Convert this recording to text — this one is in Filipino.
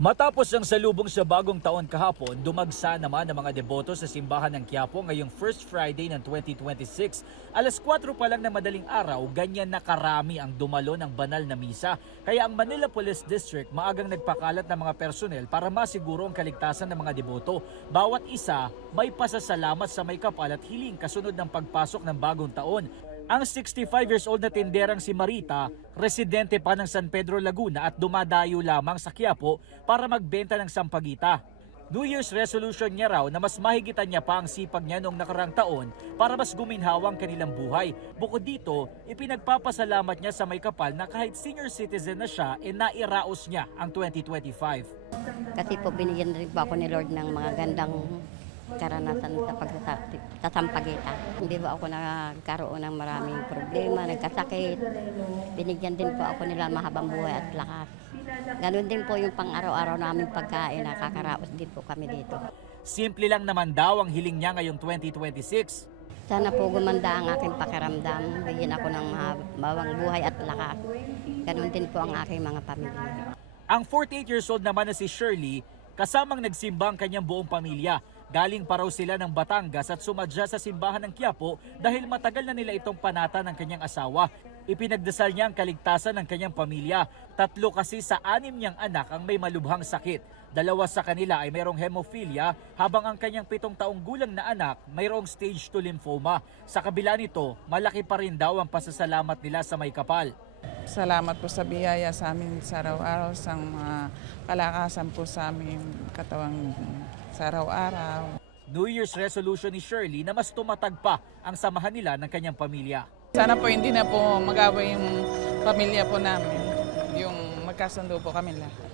Matapos ang salubong sa bagong taon kahapon, dumagsa naman ang mga deboto sa simbahan ng Quiapo ngayong First Friday ng 2026. Alas 4 pa lang na madaling araw, ganyan na karami ang dumalo ng banal na misa. Kaya ang Manila Police District maagang nagpakalat ng mga personel para masiguro ang kaligtasan ng mga deboto. Bawat isa may pasasalamat sa may kapal at hiling kasunod ng pagpasok ng bagong taon. Ang 65 years old na tinderang si Marita, residente pa ng San Pedro, Laguna at dumadayo lamang sa Quiapo para magbenta ng sampagita. New Year's resolution niya raw na mas mahigitan niya pa ang sipag niya noong nakarang taon para mas guminhawa ang kanilang buhay. Bukod dito, ipinagpapasalamat niya sa may kapal na kahit senior citizen na siya, nairaos niya ang 2025. Kasi po binigyan rin po ako ni Lord ng mga gandang karanasan sa pagsasampagita. Hindi ba ako nagkaroon ng maraming problema, nagkasakit. Binigyan din po ako nila mahabang buhay at lakas. Ganun din po yung pang-araw-araw namin pagkain, nakakaraos din po kami dito. Simple lang naman daw ang hiling niya ngayong 2026. Sana po gumanda ang aking pakiramdam, bigyan ako ng mahabang buhay at lakas. Ganun din po ang aking mga pamilya. Ang 48 years old naman na si Shirley, kasamang nagsimba ang kanyang buong pamilya. Galing pa raw sila ng Batangas at sumadya sa simbahan ng Quiapo dahil matagal na nila itong panata ng kanyang asawa. Ipinagdasal niya ang kaligtasan ng kanyang pamilya. 3 kasi sa 6 niyang anak ang may malubhang sakit. 2 sa kanila ay mayroong hemophilia habang ang kanyang 7 taong gulang na anak mayroong stage 2 lymphoma. Sa kabila nito, malaki pa rin daw ang pasasalamat nila sa may kapal. Salamat po sa biyaya sa amin sa araw-araw, sa kalakasan po sa aming katawang sa araw-araw. New Year's resolution ni Shirley na mas tumatag pa ang samahan nila ng kanyang pamilya. Sana po hindi na po mag-away yung pamilya po namin, yung magkasundo po kami lahat.